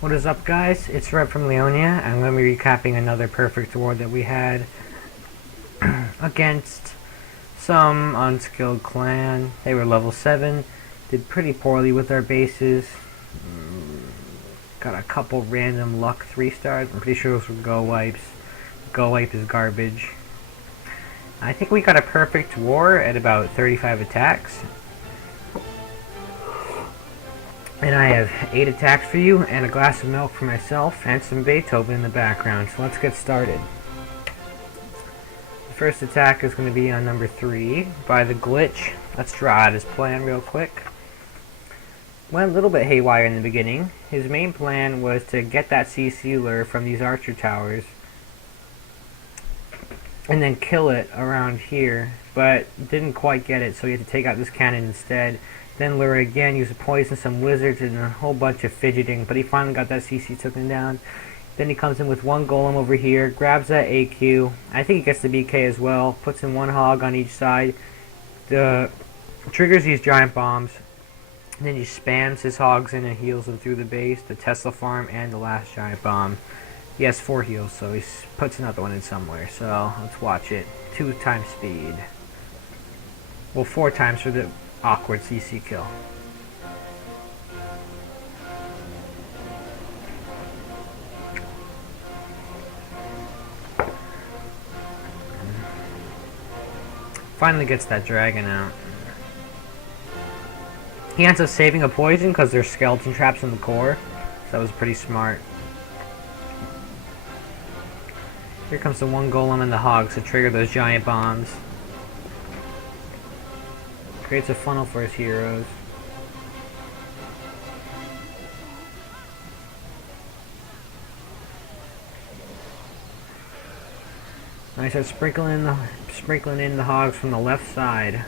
What is up, guys? It's Red from Leonia. I'm going to be recapping another perfect war that we had against some unskilled clan. They were level 7, did pretty poorly with our bases. Got a couple random luck 3 stars. I'm pretty sure those were go wipes. Go wipe is garbage. I think we got a perfect war at about 35 attacks. And I have 8 attacks for you, and a glass of milk for myself, and some Beethoven in the background. So let's get started. The first attack is going to be on number 3 by the glitch. Let's draw out his plan real quick. Went a little bit haywire in the beginning. His main plan was to get that CC lure from these archer towers and then kill it around here, but didn't quite get it, so he had to take out this cannon instead. Then lure again, use a poison, some wizards, and a whole bunch of fidgeting, but he finally got that CC taken down. Then he comes in with one golem over here, grabs that AQ. I think he gets the BK as well, puts in one hog on each side. Triggers these giant bombs. And then he spams his hogs in and heals them through the base, the Tesla farm, and the last giant bomb. He has 4 heals, so he puts another one in somewhere. So let's watch it. 2 times speed. Well, 4 times for the awkward CC kill. Finally gets that dragon out. He ends up saving a poison because there's skeleton traps in the core. So that was pretty smart. Here comes the one golem and the hogs to trigger those giant bombs. Creates a funnel for his heroes. I start sprinkling in the hogs from the left side.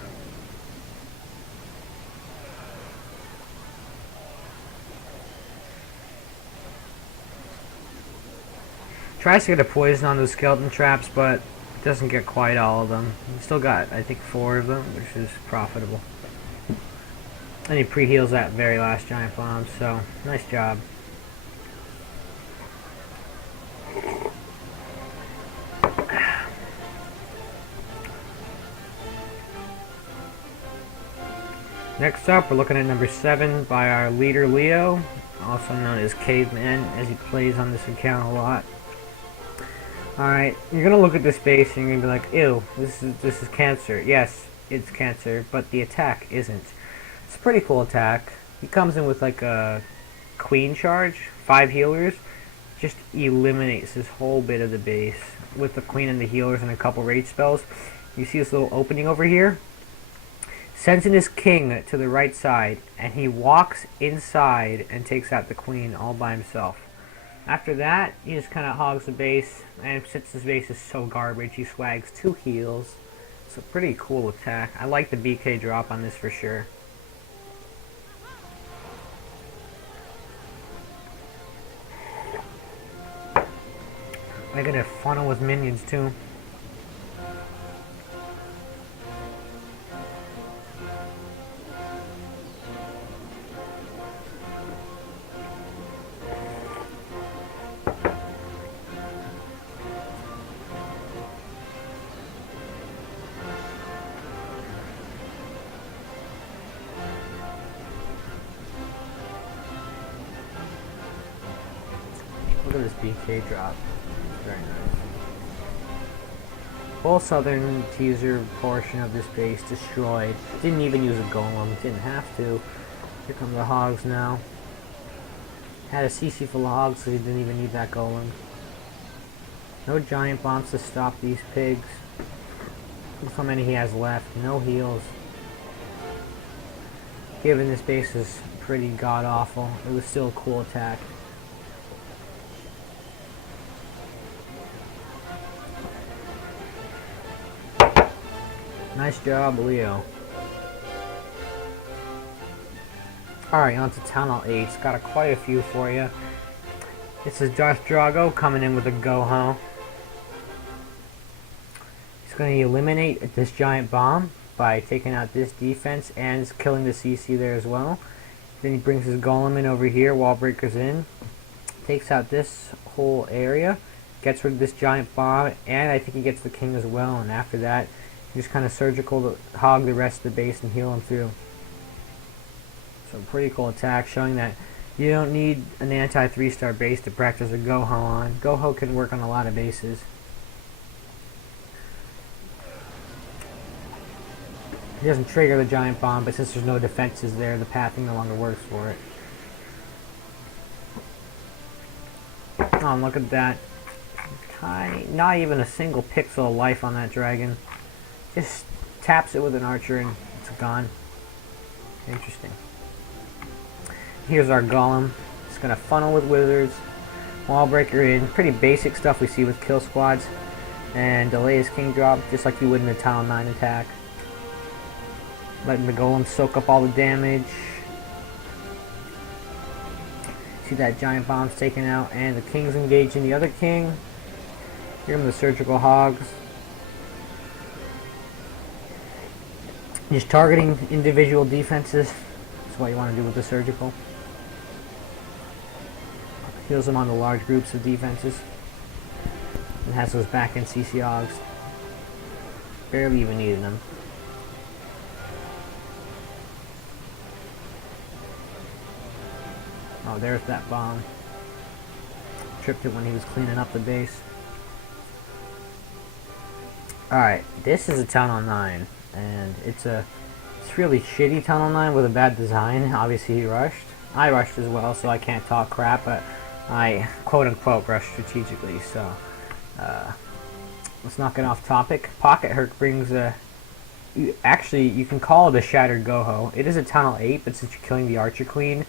Tries to get a poison on those skeleton traps, but doesn't get quite all of them. Still got, I think, 4 of them, which is profitable. And he pre-heals that very last giant bomb, so nice job. Next up, we're looking at number 7 by our leader Leo, also known as Caveman, as he plays on this account a lot. Alright, you're gonna look at this base and you're gonna be like, ew, this is cancer. Yes, it's cancer, but the attack isn't. It's a pretty cool attack. He comes in with like a queen charge, 5 healers, just eliminates this whole bit of the base with the queen and the healers and a couple rage spells. You see this little opening over here? Sends in his king to the right side, and he walks inside and takes out the queen all by himself. After that, he just kind of hogs the base, and since this base is so garbage, he swags 2 heals. It's a pretty cool attack. I like the BK drop on this for sure. I get a funnel with minions too. Look at this BK drop. Very nice. Whole southern teaser portion of this base destroyed. Didn't even use a golem. Didn't have to. Here come the hogs now. Had a CC full of hogs, so he didn't even need that golem. No giant bombs to stop these pigs. Look how many he has left. No heals. Given this base is pretty god-awful, it was still a cool attack. Nice job, Leo. Alright, on to Town Hall 8. It's got quite a few for you. This is Darth Drago coming in with a go-ho. He's going to eliminate this giant bomb by taking out this defense and killing the CC there as well. Then he brings his golem in over here, wall breakers in. takes out this whole area, gets rid of this giant bomb, and I think he gets the king as well. And after that, you just kind of surgical to hog the rest of the base and heal him through. So pretty cool attack, showing that you don't need an anti 3-star base to practice a Goho on. Goho can work on a lot of bases. He doesn't trigger the giant bomb, but since there's no defenses there, the pathing no longer works for it. Oh, look at that. Tiny, not even a single pixel of life on that dragon. Just taps it with an archer and it's gone. Interesting. Here's our golem. It's gonna funnel with wizards, wall breaker in, pretty basic stuff we see with kill squads, and delay his king drop just like you would in a Town 9 attack. Letting the golem soak up all the damage. See that giant bomb's taken out, and the king's engaging the other king. Here come the surgical hogs. Just targeting individual defenses. That's what you want to do with the surgical. Heals them on the large groups of defenses. And has those back end CC hogs. Barely even needed them. Oh, there's that bomb. Tripped it when he was cleaning up the base. Alright, this is a Town 9, and it's really shitty Town 9 with a bad design. Obviously he rushed. I rushed as well, so I can't talk crap, but I quote-unquote rushed strategically, so let's not get off topic. Pocket Herc brings a... Actually, you can call it a Shattered Goho. It is a Tunnel 8, but since you're killing the Archer Queen,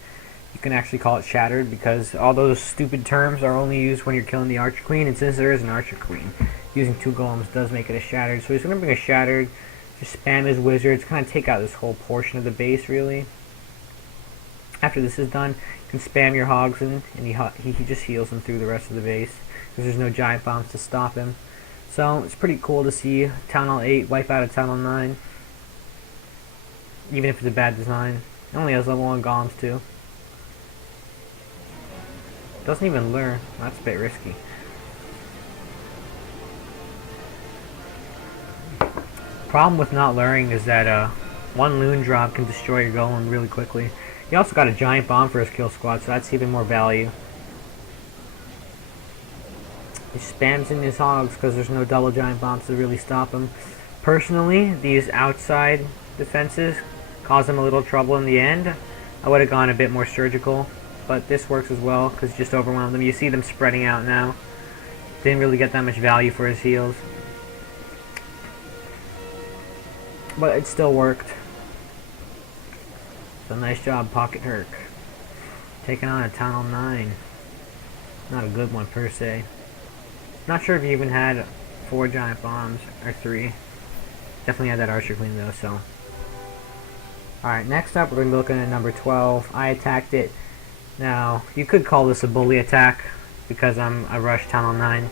you can actually call it Shattered, because all those stupid terms are only used when you're killing the Archer Queen, and since there is an Archer Queen, using 2 golems does make it a Shattered. So he's going to bring a Shattered, just spam his wizards, kind of take out this whole portion of the base, really. After this is done, you can spam your hogs in, and he just heals them through the rest of the base, because there's no giant bombs to stop him. So it's pretty cool to see Town 8 wipe out a Town 9, even if it's a bad design. It only has level 1 golems too. Doesn't even lure. That's a bit risky. Problem with not luring is that 1 loon drop can destroy your golem really quickly. He also got a giant bomb for his kill squad, so that's even more value. He spams in his hogs because there's no double giant bombs to really stop him. Personally, these outside defenses cause him a little trouble in the end. I would have gone a bit more surgical, but this works as well because it just overwhelmed them. You see them spreading out now. Didn't really get that much value for his heals, but it still worked. So nice job, Pocket Herc. Taking on a Town 9. Not a good one per se. Not sure if he even had 4 giant bombs or 3. Definitely had that Archer Queen though, so. Alright, next up we're going to be looking at number 12. I attacked it. Now, you could call this a bully attack because I rushed Town 9.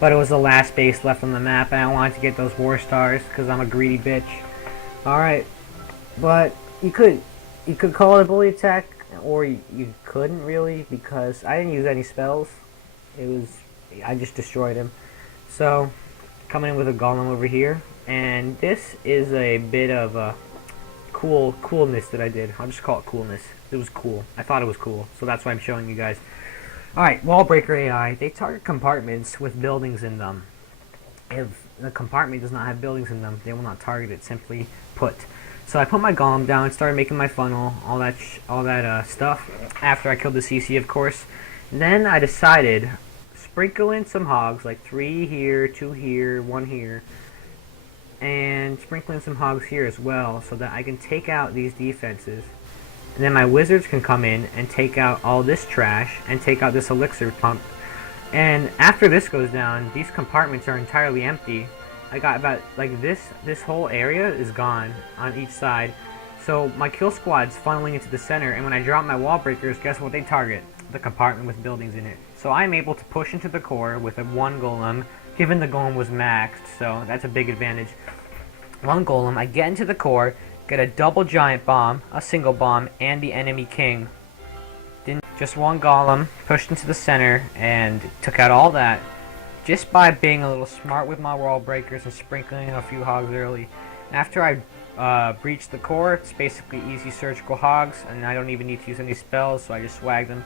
But it was the last base left on the map and I wanted to get those war stars because I'm a greedy bitch. Alright, but you could call it a bully attack, or you couldn't really, because I didn't use any spells. I just destroyed him. So, coming in with a golem over here, and this is a bit of a coolness that I did. I'll just call it coolness. It was cool. I thought it was cool, so that's why I'm showing you guys. Alright, Wall Breaker AI. They target compartments with buildings in them. If the compartment does not have buildings in them, they will not target it, simply put. So I put my golem down, started making my funnel, all that stuff, after I killed the CC, of course. And then I decided, sprinkle in some hogs, like 3 here, 2 here, 1 here, and sprinkle in some hogs here as well, so that I can take out these defenses. And then my wizards can come in and take out all this trash, and take out this elixir pump. And after this goes down, these compartments are entirely empty. I got about, like, this whole area is gone on each side. So my kill squad's funneling into the center, and when I drop my wall breakers, guess what they target? The compartment with buildings in it. So I'm able to push into the core with a 1 golem, given the golem was maxed, so that's a big advantage. 1 golem, I get into the core, get a double giant bomb, a single bomb, and the enemy king. Didn't just one golem pushed into the center and took out all that just by being a little smart with my wall breakers and sprinkling a few hogs early. After I breached the core, it's basically easy surgical hogs, and I don't even need to use any spells, so I just swag them.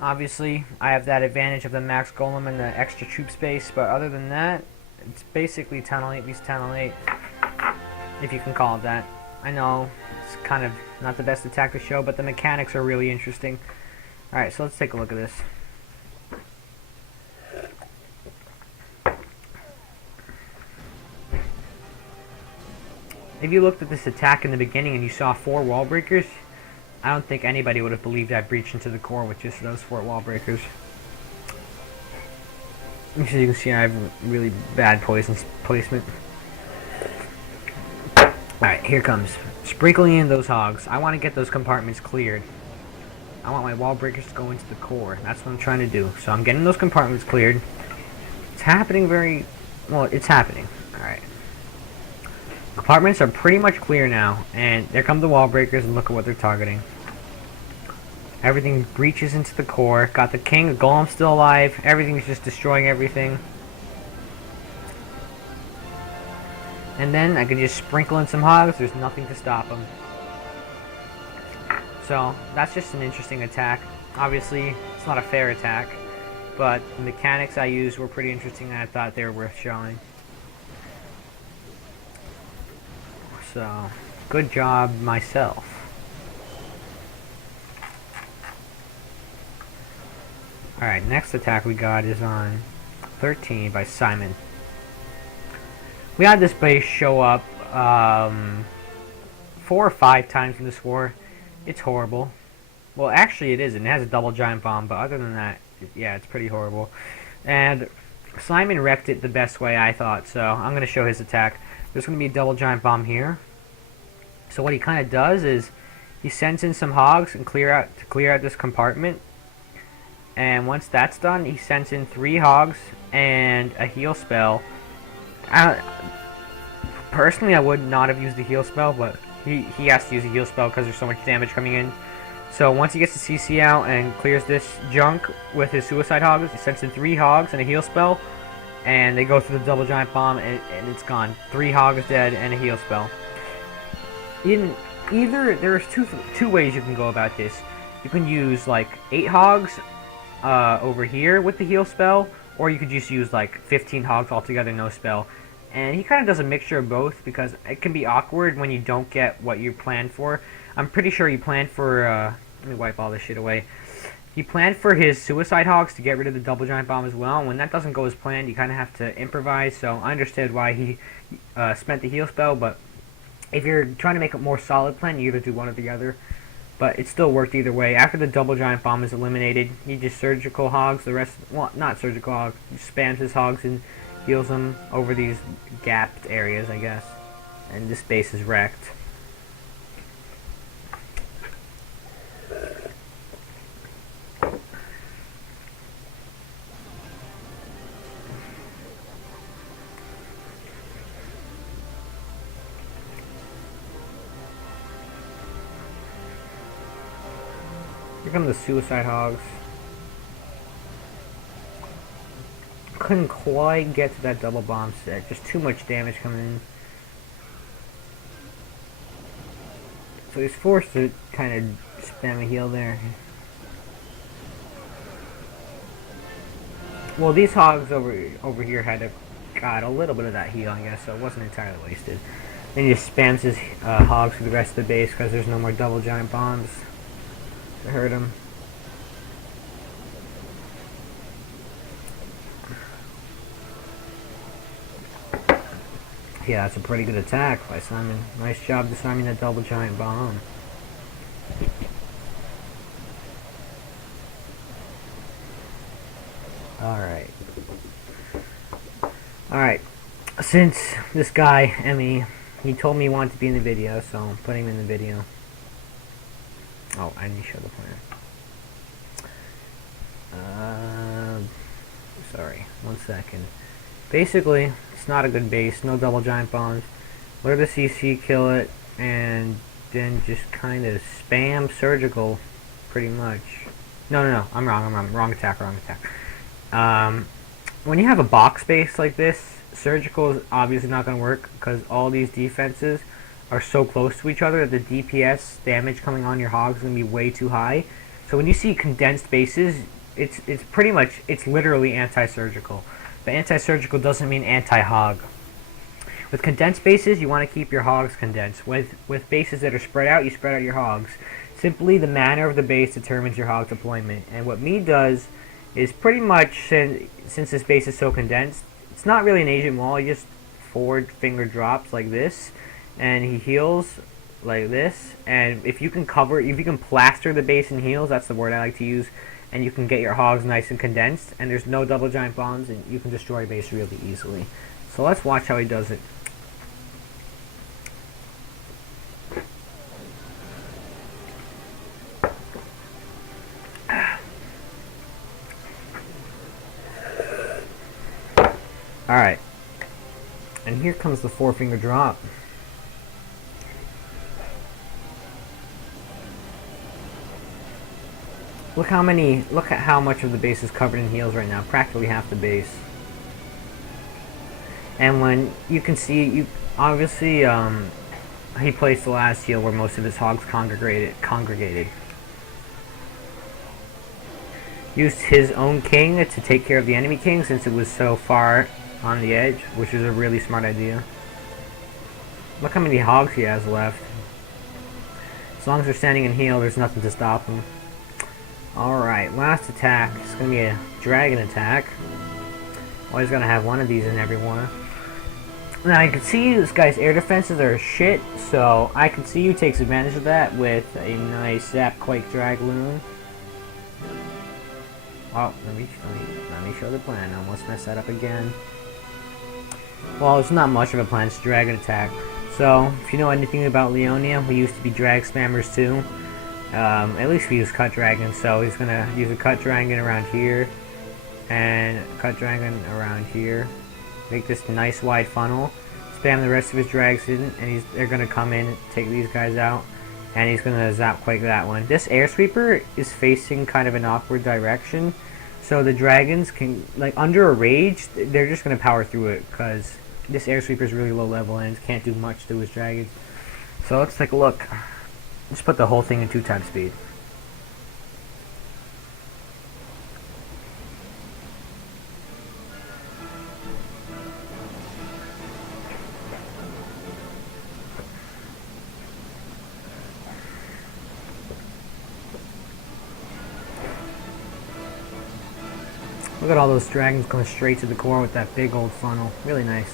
Obviously, I have that advantage of the max golem and the extra troop space, but other than that, it's basically tunnel 8 tunnel 8, if you can call it that. I know it's kind of not the best attack to show, but the mechanics are really interesting. Alright, so let's take a look at this. If you looked at this attack in the beginning and you saw 4 wall breakers, I don't think anybody would have believed I breached into the core with just those 4 wall breakers. As you can see, I have really bad poison placement. Alright, here comes. Sprinkling in those hogs. I want to get those compartments cleared. I want my wall breakers to go into the core. That's what I'm trying to do. So I'm getting those compartments cleared. It's happening very... well, it's happening. Alright. Compartments are pretty much clear now. And there come the wall breakers, and look at what they're targeting. Everything breaches into the core. Got the king, the golem's still alive. Everything's just destroying everything. And then I can just sprinkle in some hogs. There's nothing to stop them. So that's just an interesting attack. Obviously, it's not a fair attack, but the mechanics I used were pretty interesting, and I thought they were worth showing. So, good job myself. Alright, next attack we got is on 13 by Simon. We had this base show up 4 or 5 times in this war. It's horrible. Well, actually it isn't. It has a double giant bomb, but other than that, yeah, it's pretty horrible. And Simon wrecked it the best way, I thought, so I'm going to show his attack. There's going to be a double giant bomb here. So what he kind of does is he sends in some hogs and clear out this compartment. And once that's done, he sends in 3 hogs and a heal spell. Personally, I would not have used the heal spell, but he has to use a heal spell because there's so much damage coming in. So once he gets the CC out and clears this junk with his suicide hogs, he sends in 3 hogs and a heal spell, and they go through the double giant bomb, and it's gone. 3 hogs dead and a heal spell. There's two ways you can go about this. You can use like 8 hogs over here with the heal spell, or you could just use like 15 hogs altogether, no spell. And he kind of does a mixture of both, because it can be awkward when you don't get what you planned for. I'm pretty sure he planned for, let me wipe all this shit away. He planned for his suicide hogs to get rid of the double giant bomb as well, and when that doesn't go as planned, you kind of have to improvise, so I understood why he spent the heal spell, but if you're trying to make a more solid plan, you either do one or the other. But it still worked either way. After the double giant bomb is eliminated, he just surgical hogs the rest, well, not surgical hogs, he spams his hogs and heals them over these gapped areas, I guess. And this base is wrecked. Here come the suicide hogs. Couldn't quite get to that double bomb set. Just too much damage coming in. So he's forced to kind of spam a heal there. Well, these hogs over here had got a little bit of that heal, I guess, so it wasn't entirely wasted. Then he just spams his hogs for the rest of the base because there's no more double giant bombs to hurt him. Yeah, that's a pretty good attack by Simon. Nice job disarming that double giant bomb. Alright. Alright. Since this guy, Emmy, he told me he wanted to be in the video, so I'm putting him in the video. Oh, I need to show the plan. Sorry, 1 second. Basically, it's not a good base, no double giant bombs. Let the CC kill it, and then just kind of spam surgical pretty much. No, I'm wrong. Wrong attack. When you have a box base like this, surgical is obviously not going to work because all these defenses are so close to each other that the DPS damage coming on your hogs is going to be way too high. So when you see condensed bases, it's pretty much, it's literally anti-surgical. But anti-surgical doesn't mean anti-hog. With condensed bases, you want to keep your hogs condensed. With bases that are spread out, you spread out your hogs. Simply the manner of the base determines your hog deployment. And what me does is pretty much, since this base is so condensed, it's not really an agent wall. He just forward finger drops like this, and he heals like this. And if you can plaster the base and heals, that's the word I like to use, and you can get your hogs nice and condensed, and there's no double giant bombs, and you can destroy a base really easily. So let's watch how he does it. Alright, and here comes the four finger drop. Look at how much of the base is covered in heals right now, practically half the base. And when you can see, obviously he placed the last heal where most of his hogs congregated. Used his own king to take care of the enemy king since it was so far on the edge, which is a really smart idea. Look how many hogs he has left. As long as they're standing in heal, there's nothing to stop him. Alright, last attack. It's going to be a dragon attack. Always going to have one of these in every war. Now you can see this guy's air defenses are shit, so I can see who takes advantage of that with a nice Zap Quake Dragloon. Oh, let me show the plan. I almost messed that up again. Well, it's not much of a plan, it's a dragon attack. So, if you know anything about Leonia, we used to be drag spammers too. At least we use cut dragon, so he's gonna use a cut dragon around here, and cut dragon around here. Make this nice wide funnel. Spam the rest of his drags in, and they're gonna come in and take these guys out. And he's gonna Zap Quake that one. This air sweeper is facing kind of an awkward direction, so the dragons can, like, under a rage, they're just gonna power through it because this air sweeper is really low level and can't do much to his dragons. So let's take a look. Let's put the whole thing in 2x speed. Look at all those dragons going straight to the core with that big old funnel. Really nice.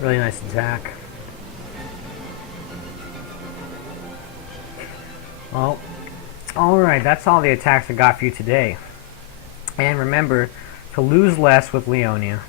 Really nice attack. Well, alright, that's all the attacks I got for you today. And remember to lose less with Leonia.